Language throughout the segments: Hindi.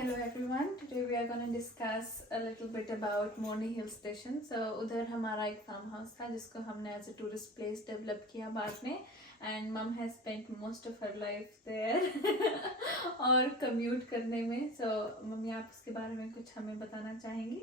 Hello everyone. Today we are going to discuss a little bit about Morni Hill Station. So उधर हमारा एक फार्म हाउस था जिसको हमने as a tourist place develop किया बाद में and mum has spent most of her life there और कम्यूट करने में. सो मम्मी आप उसके बारे में कुछ हमें बताना चाहेंगी?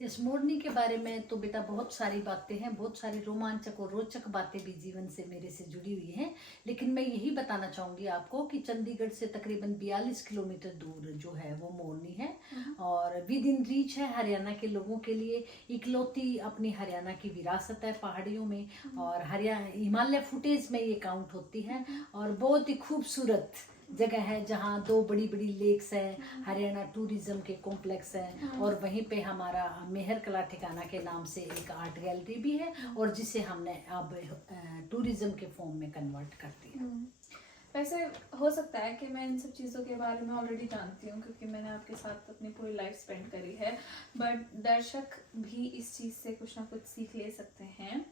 इस मोरनी के बारे में तो बेटा बहुत सारी बातें हैं, बहुत सारी रोमांचक और रोचक बातें भी जीवन से मेरे से जुड़ी हुई हैं. लेकिन मैं यही बताना चाहूँगी आपको कि चंडीगढ़ से तकरीबन 42 किलोमीटर दूर जो है वो मोरनी है और विद इन रीच है. हरियाणा के लोगों के लिए इकलौती अपनी हरियाणा की विरासत है पहाड़ियों में और हरियाणा हिमालय फुटेज में ये काउंट होती है और बहुत ही खूबसूरत जगह है जहाँ दो बड़ी बड़ी लेक्स हैं, हरियाणा टूरिज्म के कॉम्प्लेक्स हैं और वहीं पे हमारा मेहर कला ठिकाना के नाम से एक आर्ट गैलरी भी है और जिसे हमने अब टूरिज्म के फॉर्म में कन्वर्ट कर दिया. वैसे हो सकता है कि मैं इन सब चीज़ों के बारे में ऑलरेडी जानती हूँ क्योंकि मैंने आपके साथ अपनी पूरी लाइफ स्पेंड करी है, बट दर्शक भी इस चीज़ से कुछ ना कुछ सीख ले सकते हैं.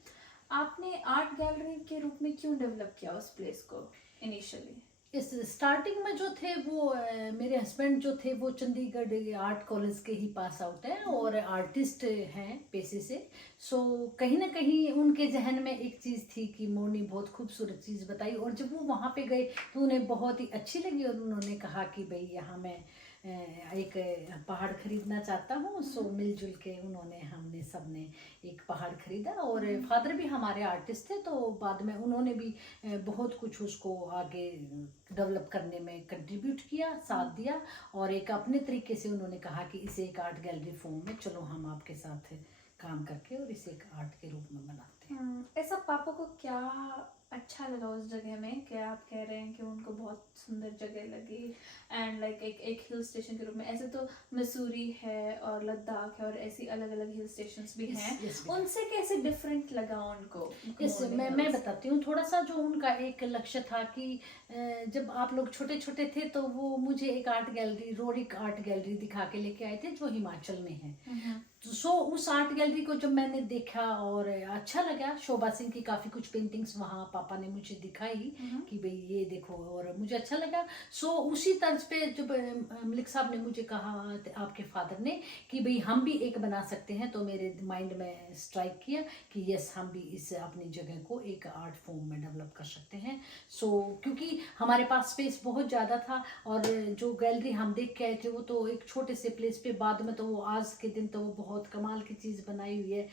आपने आर्ट गैलरी के रूप में क्यों डेवलप किया उस प्लेस को इनिशियली? इस स्टार्टिंग में जो थे वो मेरे हस्बैंड जो थे वो चंडीगढ़ आर्ट कॉलेज के ही पास आउट हैं और आर्टिस्ट हैं पेशे से. सो कहीं ना कहीं उनके जहन में एक चीज़ थी कि मोरनी बहुत खूबसूरत चीज़ बताई और जब वो वहाँ पे गए तो उन्हें बहुत ही अच्छी लगी और उन्होंने कहा कि भाई यहाँ मैं एक पहाड़ खरीदना चाहता हूँ. सो मिलजुल के हमने सब ने एक पहाड़ खरीदा और फादर भी हमारे आर्टिस्ट थे तो बाद में उन्होंने भी बहुत कुछ उसको आगे डेवलप करने में कंट्रीब्यूट किया, साथ दिया और एक अपने तरीके से उन्होंने कहा कि इसे एक आर्ट गैलरी फॉर्म में चलो हम आपके साथ काम करके और इसे एक आर्ट के रूप में बनाते हैं. ऐसा पापा को क्या अच्छा लगा उस जगह में कि आप कह रहे हैं कि उनको बहुत सुंदर जगह लगी एंड लाइक एक हिल स्टेशन के रूप में? ऐसे तो मसूरी है और लद्दाख है और ऐसी अलग अलग हिल स्टेशंस भी हैं. उनसे कैसे डिफरेंट लगा उनको? मैं बताती हूँ थोड़ा सा. जो उनका एक लक्ष्य था कि जब आप लोग छोटे छोटे थे तो वो मुझे एक art gallery Roerich art gallery दिखा के लेके आए थे जो हिमाचल में है. सो उस आर्ट गैलरी को जब मैंने देखा और अच्छा लगा, शोभा सिंह की काफ़ी कुछ पेंटिंग्स वहाँ पापा ने मुझे दिखाई कि भाई ये देखो और मुझे अच्छा लगा. सो उसी तर्ज पे जब मलिक साहब ने मुझे कहा आपके फादर ने कि भाई हम भी एक बना सकते हैं तो मेरे माइंड में स्ट्राइक किया कि यस हम भी इस अपनी जगह को एक आर्ट फॉर्म में डेवलप कर सकते हैं. सो क्योंकि हमारे पास स्पेस बहुत ज़्यादा था और जो गैलरी हम देख के आए थे वो तो एक छोटे से प्लेस पे, बाद में तो वो आज के दिन तो वो बहुत कमाल की चीज़ बनाई हुई है.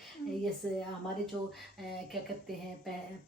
यस हमारे जो क्या कहते हैं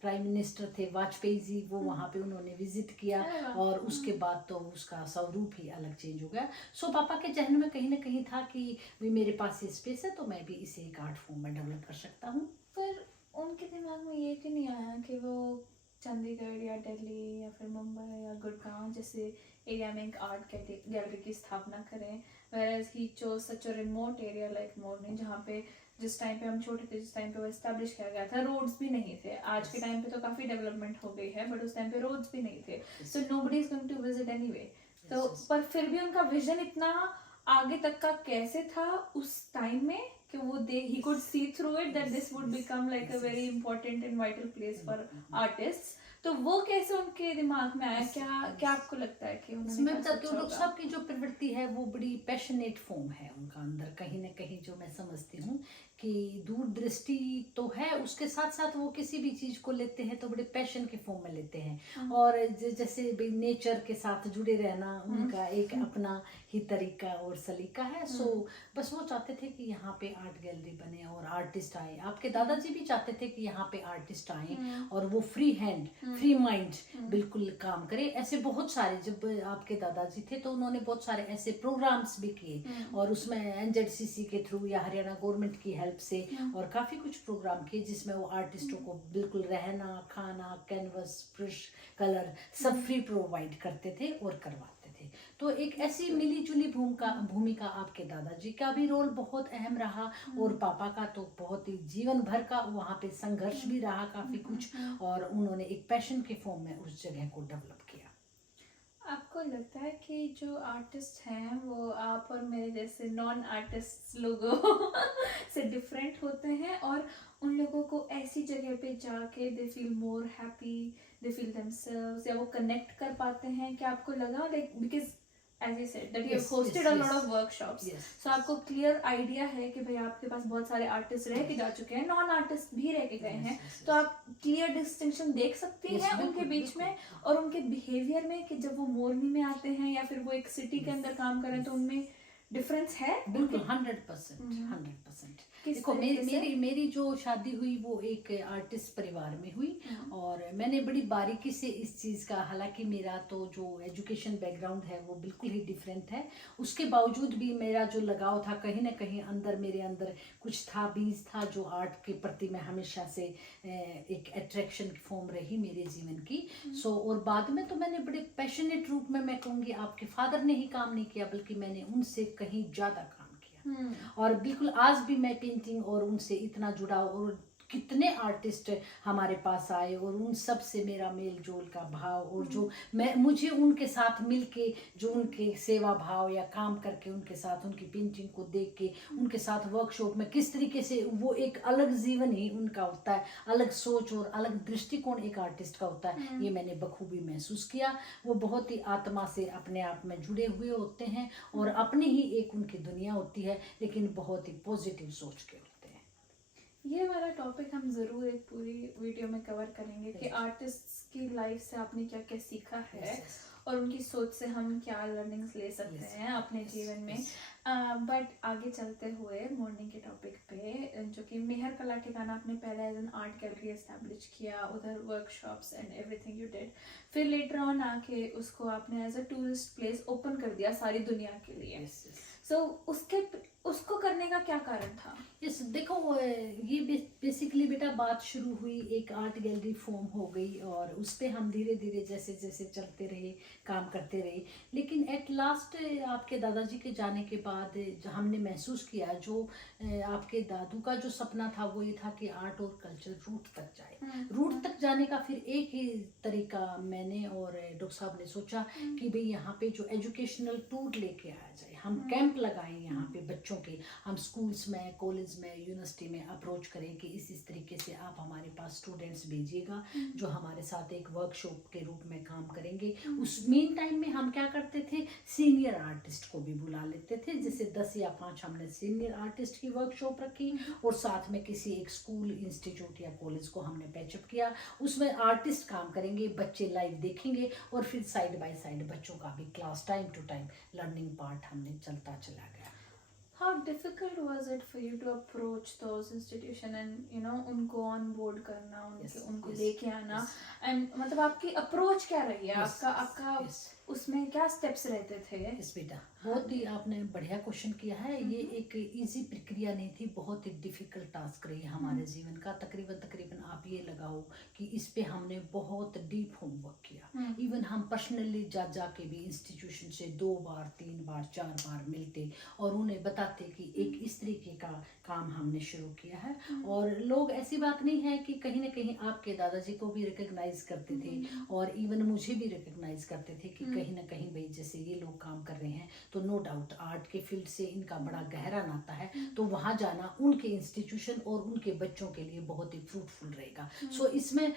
प्राइम मिनिस्टर थे वाजपेयी जी, वो वहाँ पे उन्होंने विजिट किया और उसके बाद तो उसका स्वरूप ही अलग चेंज हो गया. सो पापा के जहन में कहीं ना कहीं था कि भी मेरे पास ये स्पेस है तो मैं भी इसे एक आर्ट फॉर्म में डेवलप कर सकता हूँ. पर उनके दिमाग में ये क्यों नहीं आया कि वो चंडीगढ़ या दिल्ली या फिर मुंबई या गुड़गांव जैसे एरिया में एक आर्ट गैलरी की स्थापना करें, whereas he chose such a remote area like मोरनी जहाँ पे जिस टाइम पे हम छोटे थे, जिस टाइम पे वो एस्टेब्लिश किया गया था, रोड्स भी नहीं थे. आज के टाइम पे तो काफ़ी डेवलपमेंट हो गई है बट उस टाइम पे रोड्स भी नहीं थे. So nobody is going to visit anyway. तो पर फिर भी उनका विजन इतना आगे तक का कैसे था उस टाइम में कि वो he could see through it that this would become like a very important and vital place for artists. तो वो कैसे उनके दिमाग में आया? क्या आपको लगता है कि मैं बताती हूँ लोग सबकी जो प्रवृत्ति है वो बड़ी पैशनेट फॉर्म है उनका अंदर कहीं ना कहीं, जो मैं समझती हूँ कि दूरदृष्टि तो है, उसके साथ साथ वो किसी भी चीज को लेते हैं तो बड़े पैशन के फॉर्म में लेते हैं और जैसे नेचर के साथ जुड़े रहना उनका एक अपना ही तरीका और सलीका है. सो बस वो चाहते थे कि यहाँ पे आर्ट गैलरी बने और आर्टिस्ट आए. आपके दादाजी भी चाहते थे कि यहाँ पे आर्टिस्ट आए और वो फ्री हैंड फ्री माइंड बिल्कुल काम करे. ऐसे बहुत सारे जब आपके दादाजी थे तो उन्होंने बहुत सारे ऐसे प्रोग्राम्स भी किए और उसमें एनजेडसीसी के थ्रू या हरियाणा गवर्नमेंट की हेल्प से और काफ़ी कुछ प्रोग्राम किए जिसमें वो आर्टिस्टों को बिल्कुल रहना, खाना, कैनवस, ब्रश, कलर सब फ्री प्रोवाइड करते थे और करवाते थे. तो एक ऐसी मिली जुली भूमिका आपके दादाजी का भी रोल बहुत अहम रहा और पापा का तो बहुत ही जीवन भर का वहाँ पे संघर्ष भी रहा काफ़ी कुछ और उन्होंने एक पैशन के फॉर्म में उस जगह को डेवलप किया. आपको लगता है कि जो आर्टिस्ट हैं वो आप और मेरे जैसे नॉन आर्टिस्ट लोगों से डिफरेंट होते हैं और उन लोगों को ऐसी जगह पे जाके they feel more happy, they feel themselves, या वो कनेक्ट कर पाते हैं? क्या आपको लगा like because as you said that you have Yes, hosted yes, a lot yes. of workshops. Yes, So आपको क्लियर आइडिया है कि भाई आपके पास बहुत सारे आर्टिस्ट रह के जा चुके हैं, नॉन आर्टिस्ट भी रह के गए yes, हैं, yes, तो yes. आप क्लियर डिस्टिंक्शन देख सकती Yes, हैं बिल्कुल, उनके बीच बिल्कुल. में और उनके बिहेवियर में कि जब वो मोरनी में आते हैं या फिर वो एक सिटी के अंदर काम कर रहे हैं तो उनमें डिफरेंस है बिल्कुल 100%. किस देखो तरीके से? मेरी जो शादी हुई वो एक आर्टिस्ट परिवार में हुई और मैंने बड़ी बारीकी से इस चीज़ का, हालांकि मेरा तो जो एजुकेशन बैकग्राउंड है वो बिल्कुल ही डिफरेंट है, उसके बावजूद भी मेरा जो लगाव था कहीं ना कहीं अंदर मेरे अंदर कुछ था, बीज था जो आर्ट के प्रति मैं हमेशा से एक अट्रैक्शन फॉर्म रही मेरे जीवन की. सो और बाद में तो मैंने बड़े पैशनेट रूप में, मैं कहूँगी आपके फादर ने ही काम नहीं किया बल्कि मैंने उनसे कहीं ज़्यादा काम किया. और बिल्कुल आज भी मैं पेंटिंग और उनसे इतना जुड़ा, और कितने आर्टिस्ट हमारे पास आए और उन सब से मेरा मेल जोल का भाव, और जो मुझे उनके साथ मिलके जो उनके सेवा भाव या काम करके उनके साथ उनकी पेंटिंग को देख के उनके साथ वर्कशॉप में किस तरीके से वो एक अलग जीवन ही उनका होता है, अलग सोच और अलग दृष्टिकोण एक आर्टिस्ट का होता है, ये मैंने बखूबी महसूस किया. वो बहुत ही आत्मा से अपने आप में जुड़े हुए होते हैं और अपनी ही एक उनकी दुनिया होती है, लेकिन बहुत ही पॉजिटिव सोच के होते हैं. ये वाला टॉपिक हम ज़रूर एक पूरी वीडियो में कवर करेंगे कि आर्टिस्ट की लाइफ से आपने क्या क्या सीखा है Yes, yes. और उनकी सोच से हम क्या लर्निंग्स ले सकते Yes, हैं अपने yes, जीवन में. yes. बट आगे चलते हुए मॉर्निंग के टॉपिक पे, जो कि मेहर कला ठिकाना आपने पहले as an art gallery establish किया, उधर workshops and everything you did, फिर लेटर ऑन आके उसको आपने as a tourist place open कर दिया सारी दुनिया के लिए. Yes, yes. सो उसको करने का क्या कारण था? यस, देखो ये बेसिकली बेटा बात शुरू हुई, एक आर्ट गैलरी फॉर्म हो गई और उस पर हम धीरे धीरे जैसे जैसे चलते रहे, काम करते रहे, लेकिन एट लास्ट आपके दादाजी के जाने के बाद हमने महसूस किया जो आपके दादू का जो सपना था वो ये था कि आर्ट और कल्चर रूट तक जाए. रूट तक जाने का फिर एक ही तरीका मैंने और डॉक्टर साहब ने सोचा कि भाई यहाँ पे जो एजुकेशनल टूर लेके आया जाए, हम कैंप लगाएं यहाँ पे बच्चों के, हम स्कूल्स में, कॉलेज में, यूनिवर्सिटी में अप्रोच करें कि इस तरीके से आप हमारे पास स्टूडेंट्स भेजिएगा जो हमारे साथ एक वर्कशॉप के रूप में काम करेंगे. उस मीन टाइम में हम क्या करते थे, सीनियर आर्टिस्ट को भी बुला लेते थे, जैसे 10 या 5 हमने सीनियर आर्टिस्ट की वर्कशॉप रखी और साथ में किसी एक स्कूल, इंस्टीट्यूट या कॉलेज को हमने पैचअप किया. उसमें आर्टिस्ट काम करेंगे, बच्चे लाइव देखेंगे और फिर साइड बाय साइड बच्चों का भी class time to time learning part हमने चलता चला गया. How difficult was it for you to approach those institution and उनको on board करना, उनको लेके आना, and मतलब आपकी अप्रोच क्या रही है? आपका उसमें क्या स्टेप्स रहते थे? यस बेटा, बहुत ही आपने बढ़िया क्वेश्चन किया है. ये एक इजी प्रक्रिया नहीं थी, बहुत ही डिफिकल्ट टास्क रही हमारे जीवन का. तकरीबन आप ये लगाओ कि इस पे हमने बहुत डीप होमवर्क किया. इवन हम पर्सनली जा के भी इंस्टीट्यूशन से 2 बार 3 बार 4 बार मिलते और उन्हें बताते कि एक इस तरीके का काम हमने शुरू किया है. और लोग, ऐसी बात नहीं है कि कहीं ना कहीं आपके दादाजी को भी रिकग्नाइज करते थे और इवन मुझे भी रिकग्नाइज करते थे कि कहीं ना कहीं भाई जैसे ये लोग काम कर रहे हैं तो नो डाउट आर्ट के फील्ड से इनका बड़ा गहरा नाता है, तो वहाँ जाना उनके इंस्टीट्यूशन और उनके बच्चों के लिए बहुत ही फ्रूटफुल रहेगा. सो इसमें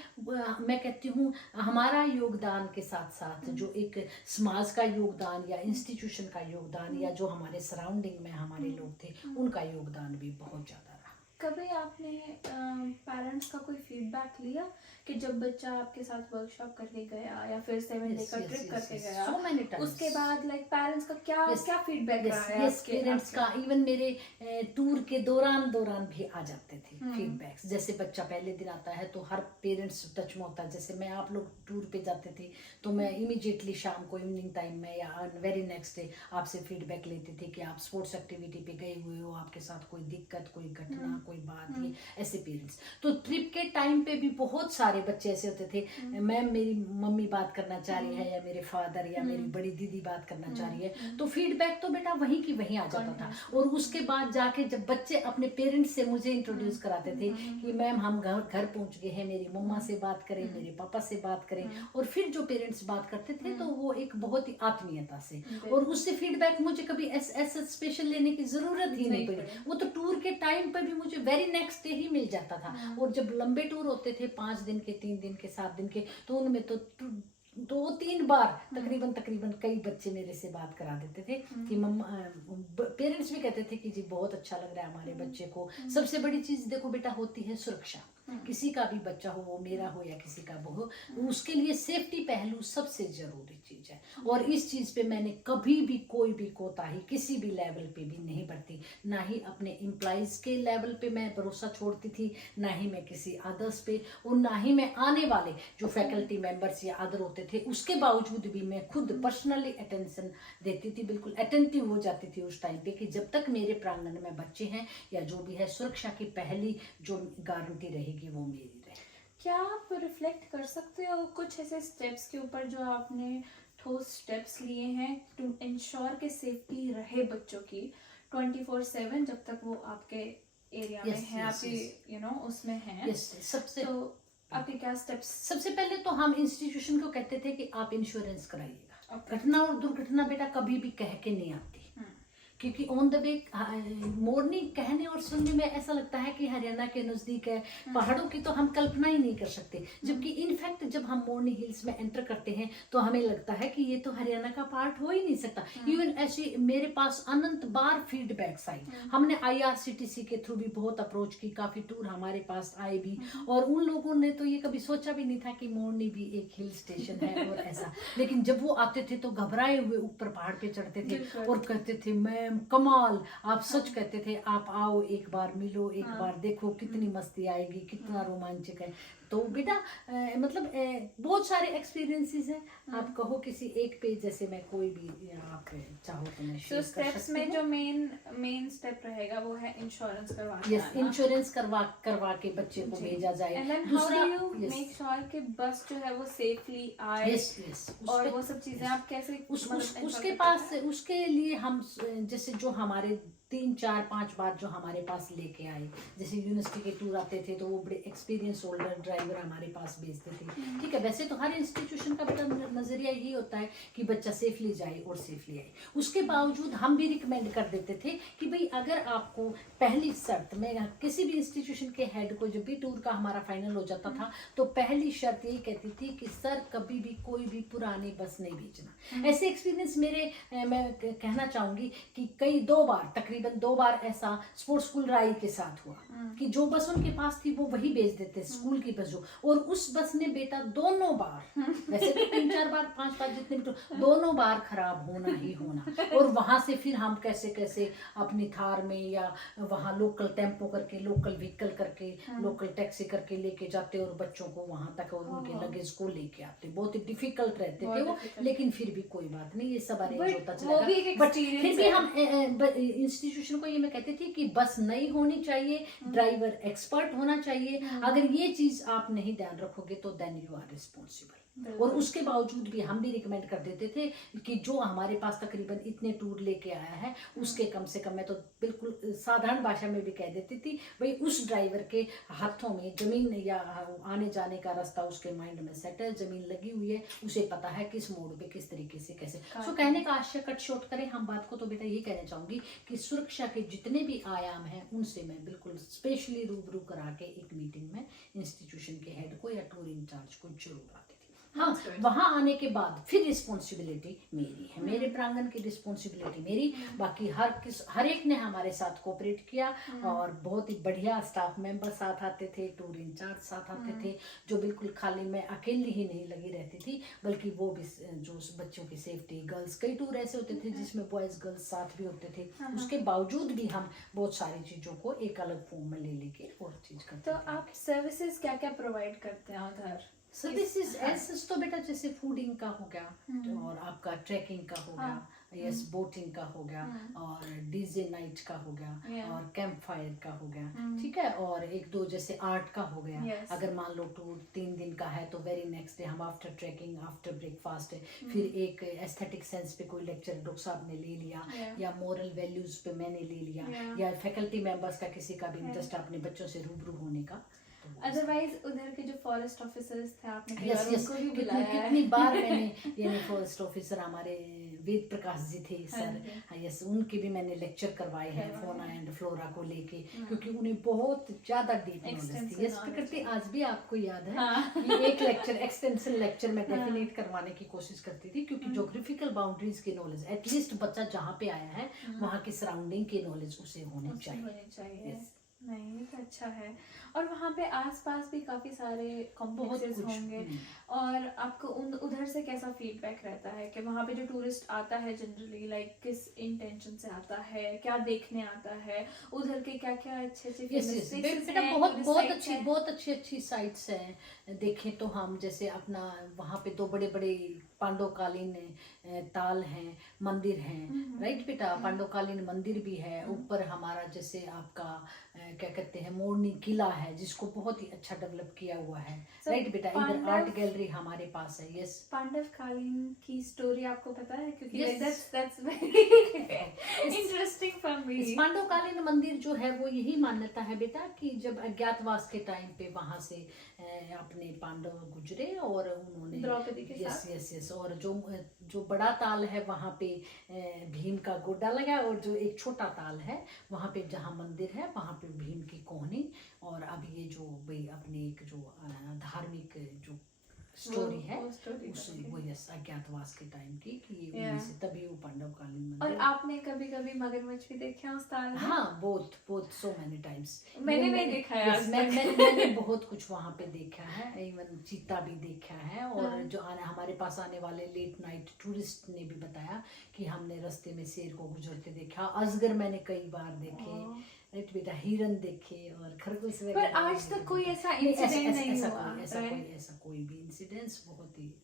मैं कहती हूँ हमारा योगदान के साथ साथ जो एक समाज का योगदान या इंस्टीट्यूशन का योगदान या जो हमारे सराउंडिंग में हमारे लोग थे उनका योगदान भी बहुत ज़्यादा रहा. कभी आपने पेरेंट्स का कोई फीडबैक लिया कि जब बच्चा आपके साथ वर्कशॉप करके गया या फिर 7 डे का ट्रिप करके गया, so many times. उसके बाद लाइक पेरेंट्स का क्या फीडबैक रहा है? पेरेंट्स का इवन मेरे टूर के दौरान भी आ जाते थे फीडबैक्स. जैसे बच्चा पहले दिन आता है तो हर पेरेंट्स टच में होता है. जैसे मैं, आप लोग टूर पे जाते थे तो मैं इमीडिएटली शाम को इवनिंग टाइम में या वेरी नेक्स्ट डे आपसे फीडबैक लेते थे कि आप स्पोर्ट्स एक्टिविटी पे गए हुए हो, आपके साथ कोई दिक्कत, कोई घटना, कोई बात, ये ऐसे पेरेंट्स. तो ट्रिप के टाइम पे भी बहुत सारे बच्चे ऐसे होते थे, मैम मेरी मम्मी बात करना चाह रही है या मेरे फादर या मेरी बड़ी दीदी बात करना चाह रही है, तो फीडबैक तो बेटा वहीं की वहीं आ जाता था. और उसके बाद जाके जब बच्चे अपने पेरेंट्स से मुझे इंट्रोड्यूस कराते थे कि मैम हम घर पहुंच गए हैं, मेरी मम्मा से बात करें, मेरे पापा से बात करें, और फिर जो पेरेंट्स बात करते थे तो वो एक बहुत ही आत्मीयता से, और उससे फीडबैक मुझे कभी ऐसा स्पेशल लेने की जरूरत ही नहीं पड़ी. वो तो टूर के टाइम पर भी मुझे वेरी नेक्स्ट डे ही मिल जाता था. और जब लंबे टूर होते थे 5 दिन के, 3 दिन के, 7 दिन के, तो उनमें तो 2-3 बार तकरीबन कई बच्चे मेरे से बात करा देते थे कि मम्मा, पेरेंट्स भी कहते थे कि जी बहुत अच्छा लग रहा है हमारे बच्चे को। सबसे बड़ी चीज देखो बेटा होती है सुरक्षा। किसी का भी बच्चा हो, वो मेरा हो या किसी का हो, उसके लिए सेफ्टी पहलू सबसे जरूरी चीज है। और इस चीज पे मैंने कभी भी कोई भी कोताही किसी भी लेवल पे भी नहीं बरती। ना ही अपने एम्प्लॉइज के लेवल पे मैं भरोसा छोड़ती थी, ना ही मैं किसी अदर्स पे, और ना ही मैं आने वाले जो फैकल्टी मेंबर्स या अदर होते थे उसके बावजूद भी मैं खुद पर्सनली अटेंशन देती थी, बिल्कुल अटेंटिव हो जाती थी उस टाइम पे कि जब तक मेरे प्रांगण में बच्चे हैं या जो भी है, सुरक्षा की पहली जो गारंटी रहेगी वो मेरी रहेगी। क्या आप रिफ्लेक्ट कर सकते हो कुछ ऐसे स्टेप्स के ऊपर जो आपने ठोस स्टेप्स लिए हैं टू इंश्योर के सेफ्टी रहे बच्चों की 24/7 जब तक वो आपके एरिया में है, आपके उसमें है? सबसे तो आपके क्या स्टेप्स? सबसे पहले तो हम इंस्टीट्यूशन को कहते थे कि आप इंश्योरेंस कराइएगा। Okay. घटना और दुर्घटना बेटा कभी भी कह के नहीं आती, क्योंकि ऑन द वे मॉर्निंग कहने और सुनने में ऐसा लगता है कि हरियाणा के नजदीक है, पहाड़ों की तो हम कल्पना ही नहीं कर सकते, जबकि इनफैक्ट जब हम मोरनी हिल्स में एंटर करते हैं तो हमें लगता है कि ये तो हरियाणा का पार्ट हो ही नहीं सकता। इवन ऐसी मेरे पास अनंत बार फीडबैक्स आई। हमने IRCTC के थ्रू भी बहुत अप्रोच की, काफी टूर हमारे पास आए भी, और उन लोगों ने तो ये कभी सोचा भी नहीं था कि मोरनी भी एक हिल स्टेशन है और ऐसा। लेकिन जब वो आते थे तो घबराए हुए ऊपर पहाड़ पे चढ़ते थे और कहते थे मैम कमाल, आप सच कहते थे, आप आओ एक बार मिलो, एक बार देखो कितनी मस्ती आएगी, कितना रोमांचक है। तो बेटा मतलब बहुत सारे एक्सपीरियंसेस हैं। आप कहो किसी एक पे, जैसे मैं कोई भी आप चाहो तो मैं शेयर कर स्टेप्स सकती में हूँ। जो मेन स्टेप रहेगा वो है इंश्योरेंस करवाना। यस, इंश्योरेंस करवा के बच्चे को भेजा जाए। And then how do you make sure कि बस जो है वो सेफली आए? यस और वो सब चीजें आप कैसे उसके पास, उसके लिए हम जैसे जो हमारे 3-4-5 बार जो हमारे पास लेके आए, जैसे यूनिवर्सिटी के टूर आते थे तो वो बड़े एक्सपीरियंस होल्डर ड्राइवर हमारे पास भेजते थे। ठीक है, वैसे तो हर इंस्टीट्यूशन का बेटा नजरिया यही होता है कि बच्चा सेफली जाए और सेफली आए। उसके बावजूद हम भी रिकमेंड कर देते थे कि भाई अगर आपको पहली शर्त, मैं किसी भी इंस्टीट्यूशन के हेड को जब भी टूर का हमारा फाइनल हो जाता था तो पहली शर्त यही कहती थी कि सर कभी भी कोई भी पुरानी बस नहीं बेचना। ऐसे एक्सपीरियंस मेरे मैं कहना चाहूंगी कि कई 2 बार, तकरीबन 2 बार ऐसा स्पोर्ट्स स्कूल राई के साथ हुआ कि जो बस उनके पास थी वो वही बेच देते, स्कूल की बस जो, और उस बस ने बेटा दोनों बार, वैसे तो 3-4 बार 5 बार जितने भी, दोनों बार खराब होना ही होना। और वहां से फिर हम कैसे कैसे अपनी थार में या वहां लोकल टेम्पो करके, लोकल व्हीकल करके, लोकल टैक्सी करके लेके जाते और बच्चों को वहां तक और उनके लगेज को लेके आते। बहुत ही डिफिकल्ट रहते थे वो, लेकिन फिर भी कोई बात नहीं, ये सब अरेंज होता चलेगा। बट फिर भी हम इंस्टीट्यूशन को ये मैं कहती थी कि बस नई होनी चाहिए, ड्राइवर एक्सपर्ट होना चाहिए। अगर ये चीज आप नहीं ध्यान रखोगे तो देन यू आर रिस्पॉन्सिबल। और उसके बावजूद भी हम भी रिकमेंड कर देते थे कि जो हमारे पास तकरीबन इतने टूर लेके आया है उसके कम से कम, मैं तो बिल्कुल साधारण भाषा में भी कह देती थी, भाई उस ड्राइवर के हाथों में जमीन या आने जाने का रास्ता उसके माइंड में सेट है, जमीन लगी हुई है, उसे पता है किस मोड़ पे किस तरीके से कैसे। सो कहने का आशय कट शॉर्ट करें हम बात को, तो बेटा यही कहना चाहूंगी कि सुरक्षा के जितने भी आयाम हैं उनसे मैं बिल्कुल स्पेशली रूबरू करा के एक मीटिंग में इंस्टीट्यूशन के हेड को या टूर इंचार्ज को जरूर आती थी। हाँ, वहां आने के बाद फिर रिस्पॉन्सिबिलिटी मेरी है, मेरे प्रांगण की रिस्पॉन्सिबिलिटी मेरी। बाकी हर एक ने हमारे साथ कोऑपरेट किया और बहुत ही बढ़िया स्टाफ मेंबर साथ आते थे, टूर इंचार्ज साथ आते थे, जो बिल्कुल खाली मैं अकेली ही नहीं लगी रहती थी, बल्कि वो भी जो बच्चों की सेफ्टी, गर्ल्स, कई टूर ऐसे होते थे जिसमें बॉयज गर्ल्स साथ भी होते थे, उसके बावजूद भी हम बहुत सारी चीजों को एक अलग फॉर्म में ले लेके और चीज करते। तो आप सर्विसेज क्या क्या प्रोवाइड करते हैं उधर? सर्विसेज एसेस तो बेटा जैसे फूडिंग का हो गया और आपका ट्रैकिंग का हो गया, यस, बोटिंग का हो गया और डीजे नाइट का हो गया और कैंप फायर का हो गया, ठीक है, और 1-2 जैसे आर्ट का हो गया। अगर मान लो टूर 3 दिन का है तो वेरी नेक्स्ट डे हम आफ्टर ट्रैकिंग, आफ्टर ब्रेकफास्ट फिर एक एस्थेटिक सेंस पे कोई लेक्चर डॉक्टर साहब ने ले लिया या मोरल वैल्यूज पे मैंने ले लिया या फैकल्टी मेंबर्स का किसी का भी इंटरेस्ट अपने बच्चों से रूबरू होने का। अदरवाइज उधर के जो फॉरेस्ट ऑफिसर्स थे आपने कई यस बार यस, उनको भी बुलाया है। कितनी बार मैंने यानी फॉरेस्ट ऑफिसर हमारे वेद प्रकाश जी थे हाँ सर, जी। हाँ यस, उनके भी मैंने लेक्चर करवाए हैं करवाए फोना हैं। एंड फ्लोरा को लेके, हाँ। क्योंकि उन्हें बहुत ज्यादा डीप नॉलेज Extensive थी। यस knowledge प्रकृति, है। आज भी आपको याद है हाँ। कि एक लेक्चर, एक्सटेंसिव लेक्चर मैं हाँ। डेफिनेट करवाने की कोशिश करती थी, क्योंकि ज्योग्राफिकल बाउंड्रीज की नॉलेज एटलीस्ट बच्चा जहाँ पे आया है वहाँ की सराउंडिंग की नॉलेज उसे होनी उसकी चाहिए। होनी चाहिए। Yes. नहीं, ये तो अच्छा है। और वहाँ पे आसपास भी काफी सारे बहुत कॉम्प्लेक्सेस कुछ होंगे, और आपको उधर से कैसा फीडबैक रहता है कि वहाँ पे जो टूरिस्ट आता है जनरली लाइक किस इंटेंशन से आता है, क्या देखने आता है, उधर के क्या क्या अच्छे अच्छे यस famous यस places बेटा, हैं, बहुत tourist बहुत sites अच्छी हैं। बहुत अच्छी साइट्स हैं। देखें तो हम जैसे अपना वहाँ पे दो बड़े बड़े पांडवकालीन ताल हैं, मंदिर हैं, राइट बेटा, पांडवकालीन मंदिर भी है। ऊपर हमारा जैसे आपका क्या कहते हैं मोरनी किला है, जिसको बहुत ही अच्छा डेवलप किया हुआ है, So, राइट बेटा। इधर पांडव- आर्ट गैलरी हमारे पास है। यस, पांडव कालीन की स्टोरी आपको पता है? क्योंकि Yes. that's very interesting for me. इस पांडवकालीन मंदिर जो है वो यही मान्यता है बेटा कि जब अज्ञातवास के टाइम पे वहां से अपने पांडव गुजरे और उन्होंने द्रौपदी के यस साथ। यस यस, और जो बड़ा ताल है वहां पे भीम का गोडा लगा, और जो एक छोटा ताल है वहां पे जहाँ मंदिर है वहां पे भीम की कोहनी। और अब ये जो भाई अपने एक जो धार्मिक जो स्टोरी है वो story उस बताइए। वो यस अज्ञातवास के टाइम की कि ये Yeah. उन्हीं से तभी वो पांडवकालीन और मंदिर। आपने कभी कभी मगरमच्छ भी देखे हैं उस ताल में? हाँ, बहुत बहुत सो मैनी टाइम्स। मैंने नहीं देखा है आज तक। मैंने बहुत कुछ वहाँ पे देखा है, इवन चीता भी देखा है। और हाँ। जो हमारे पास आने वाले लेट नाइट टूरिस्ट ने भी बताया कि हमने रास्ते में शेर को गुजरते देखा, अजगर मैंने कई बार देखे, राइट बेटा, हिरन देखे और खरगोश पर वगैरह। आज तक कोई ऐसा नहीं, इंसिडेंट नहीं हुआ, ऐसा कोई भी इंसिडेंस बहुत ही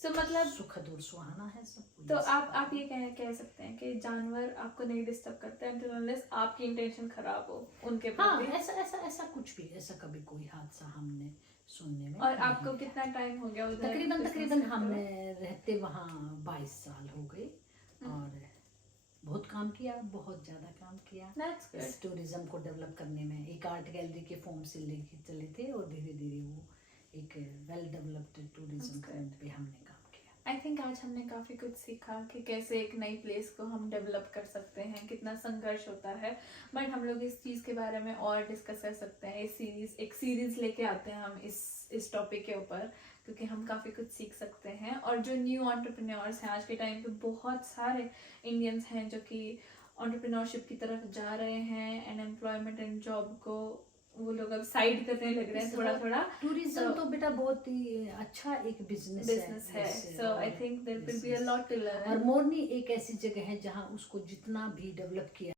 सो मतलब सुखद और सुहाना है सब कुछ। तो आप ये कह सकते हैं कि जानवर आपको नहीं डिस्टर्ब करते हैं until unless आपकी इंटेंशन खराब हो उनके हाँ, प्रति। ऐसा कुछ भी, ऐसा कभी कोई हादसा हमने सुनने में और नहीं आपको है। कितना टाइम हो गया उधर? तकरीबन business तकरीबन करते हुए? हमने रहते वहाँ 22 साल हो गए, और बहुत काम किया, बहुत ज़्यादा काम किया That's good. इस टूरिज्म को डेवलप करने में। एक आर्ट गैलरी के फॉर्म से लेके चले थे, और धीरे धीरे वो एक well developed tourism That's form good. पे हमने काम किया। आई थिंक आज हमने काफ़ी कुछ सीखा कि कैसे एक नई प्लेस को हम डेवलप कर सकते हैं, कितना संघर्ष होता है, बट हम लोग इस चीज़ के बारे में और डिस्कस कर सकते हैं। एक सीरीज लेके आते हैं हम इस टॉपिक के ऊपर, क्योंकि हम काफ़ी कुछ सीख सकते हैं। और जो न्यू एंटरप्रेन्योर्स हैं आज के टाइम पे, बहुत सारे इंडियंस हैं जो कि एंटरप्रेन्योरशिप की तरफ जा रहे हैं, एंड एम्प्लॉयमेंट एंड जॉब को वो लोग अब साइड करने लग रहे हैं थोड़ा थोड़ा। टूरिज्म तो बेटा बहुत ही अच्छा एक बिजनेस है, so I think there will be a lot to learn. और मोरनी एक ऐसी जगह है जहाँ उसको जितना भी डेवलप किया